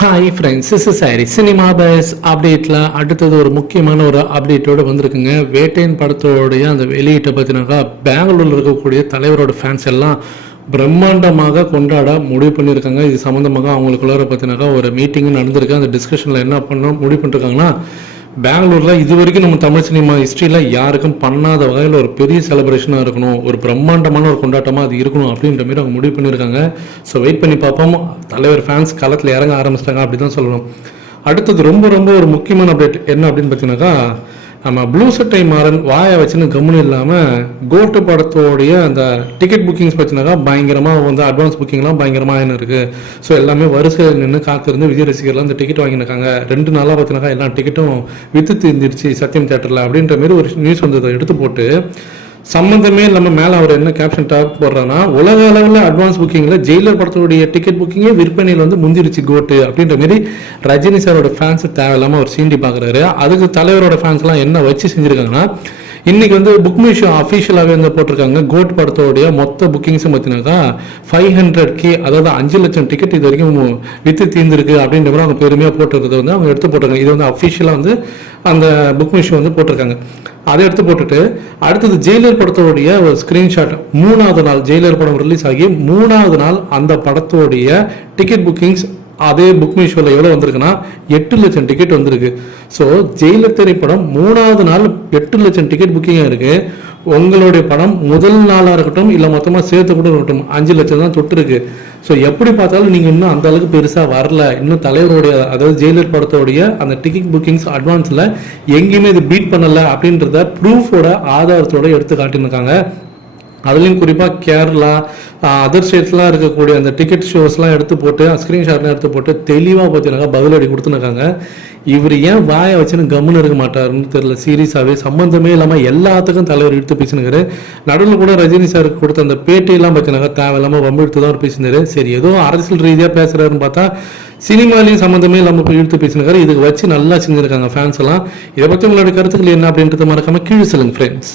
Hi friends is சாரி cinema base அப்டேட்டில் அடுத்தது ஒரு முக்கியமான ஒரு அப்டேட்டோடு வந்திருக்குங்க. வேட்டையின் படத்தோடைய அந்த வெளியீட்டை பார்த்தினாக்கா பெங்களூரில் இருக்கக்கூடிய தலைவரோட ஃபேன்ஸ் எல்லாம் பிரம்மாண்டமாக கொண்டாட முடிவு பண்ணியிருக்காங்க. இது சம்மந்தமாக அவங்களுக்குள்ளார பார்த்தினாக்கா ஒரு மீட்டிங் நடந்திருக்கு. அந்த டிஸ்கஷனில் என்ன பண்ண முடிவு பண்ணிருக்காங்கன்னா பெங்களூரில் இது வரைக்கும் நம்ம தமிழ் சினிமா ஹிஸ்ட்ரியில் யாருக்கும் பண்ணாத வகையில் ஒரு பெரிய செலிப்ரேஷனாக இருக்கணும் ஒரு பிரம்மாண்டமான ஒரு கொண்டாட்டமாக அது இருக்கணும் அப்படின்ற மாதிரி அவங்க முடிவு பண்ணியிருக்காங்க. ஸோ வெயிட் பண்ணி பார்ப்போம். தலைவர் ஃபேன்ஸ் களத்தில் இறங்க ஆரம்பிச்சிட்டாங்க அப்படி தான் சொல்லணும். அடுத்தது ரொம்ப ரொம்ப ஒரு முக்கியமான அப்டேட் என்ன அப்படின்னு பார்த்தீங்கன்னாக்கா நம்ம ப்ளூ சட்டை மாறன் வாயை வச்சுன்னு கம்முன்னு இல்லாமல் கோட்டு படத்தோடைய அந்த டிக்கெட் புக்கிங்ஸ் பார்த்தீங்கன்னா பயங்கரமாக வந்து அட்வான்ஸ் புக்கிங்லாம் பயங்கரமாக என்ன இருக்குது ஸோ எல்லாமே வரிசையில் நின்று காத்திருந்து விஜய் ரசிகர்லாம் இந்த டிக்கெட் வாங்கியிருக்காங்க ரெண்டு நாளாக பார்த்தீங்கன்னா எல்லா டிக்கெட்டும் வித்து தீர்ந்துருச்சு சத்யம் தேட்டரில் அப்படின்ற மாதிரி ஒரு நியூஸ் வந்து எடுத்து போட்டு சம்மந்தமே இல்லாமல் மேலே அவர் என்ன கேப்ஷன் டாப் போடுறான்னா உலக அளவில் அட்வான்ஸ் புக்கிங்கில் ஜெயிலர் படத்தோடைய டிக்கெட் புக்கிங்கே விற்பனையில் வந்து முந்திருச்சு கோட்டு அப்படின்ற மாதிரி ரஜினி சாரோட ஃபேன்ஸ் தேவையில்லாமல் அவர் சீண்டி பார்க்குறாரு அதுக்கு தலைவரோட ஃபேன்ஸ்லாம் என்ன வச்சு செஞ்சுருக்காங்கன்னா இன்னைக்கு வந்து புக் மிஷோ அஃபிஷியலாகவே வந்து போட்டிருக்காங்க. கோட் படத்தோடைய மொத்த புக்கிங்ஸும் பார்த்தீங்கன்னாக்கா ஃபைவ் ஹண்ட்ரட் கே அதாவது அஞ்சு லட்சம் டிக்கெட் இது வரைக்கும் வித்து தீர்ந்துருக்கு அப்படின்ற மாதிரி அவங்க பெருமையாக போட்டிருக்கிறத வந்து அவங்க எடுத்து போட்டிருக்காங்க. இது வந்து அஃபிஷியலாக வந்து அந்த புக் மிஷோ வந்து போட்டிருக்காங்க. அதை எடுத்து போட்டுட்டு அடுத்தது ஜெயிலர் படத்தோடைய ஒரு ஸ்க்ரீன்ஷாட் மூணாவது நாள் ஜெயிலர் படம் ரிலீஸ் ஆகி மூணாவது நாள் அந்த படத்தோடைய டிக்கெட் புக்கிங்ஸ் அதே புக் மீஷோவில் எவ்வளோ வந்திருக்குன்னா எட்டு லட்சம் டிக்கெட் வந்திருக்கு. ஸோ ஜெயிலர் திரைப்படம் மூணாவது நாள் எட்டு லட்சம் டிக்கெட் புக்கிங்காக இருக்குது உங்களுடைய படம் முதல் நாளாக இருக்கட்டும் இல்லை மொத்தமாக சேர்த்து கூட இருக்கட்டும் அஞ்சு லட்சம் தான் தொட்டிருக்கு ஸோ எப்படி பார்த்தாலும் நீங்கள் இன்னும் அந்த அளவுக்கு பெருசாக வரல. இன்னும் தலைவருடைய அதாவது ஜெயிலர் படத்தோடைய அந்த டிக்கெட் புக்கிங்ஸ் அட்வான்ஸில் எங்கேயுமே இது பீட் பண்ணலை அப்படின்றத ப்ரூஃபோட ஆதாரத்தோட எடுத்து காட்டியிருக்காங்க. அதுலேயும் குறிப்பாக கேரளா அதர் ஸ்டேட்ஸ்லாம் இருக்கக்கூடிய அந்த டிக்கெட் ஷோஸ்லாம் எடுத்து போட்டு ஸ்க்ரீன்ஷாட்லாம் எடுத்து போட்டு தெளிவாக பார்த்தீங்கன்னா பதிலடி கொடுத்துருக்காங்க. இவர் ஏன் வாயை வச்சுன்னு கம்முன்னு இருக்க மாட்டாருன்னு தெரியல. சீரியஸாகவே சம்மந்தமே இல்லாமல் எல்லாத்துக்கும் தலைவர் எடுத்து பேசினுக்காரு நடுவில் கூட ரஜினி சாருக்கு கொடுத்த அந்த பேட்டையெல்லாம் பார்த்தீங்கன்னா தேவையில்லாமல் வம்பிழுத்து தான் பேசினார். சரி ஏதோ அரசியல் ரீதியாக பேசுகிறாருன்னு பார்த்தா சினிமாலையும் சம்மந்தமே இல்லாமல் போய் இழுத்து பேசினாரு இதுக்கு வச்சு நல்லா செஞ்சுருக்காங்க ஃபேன்ஸ் எல்லாம். இதை பற்றி உங்களுடைய கருத்துக்கள் என்ன அப்படின்றத மறக்காமல் கீழே சொல்லுங்க ஃப்ரெண்ட்ஸ்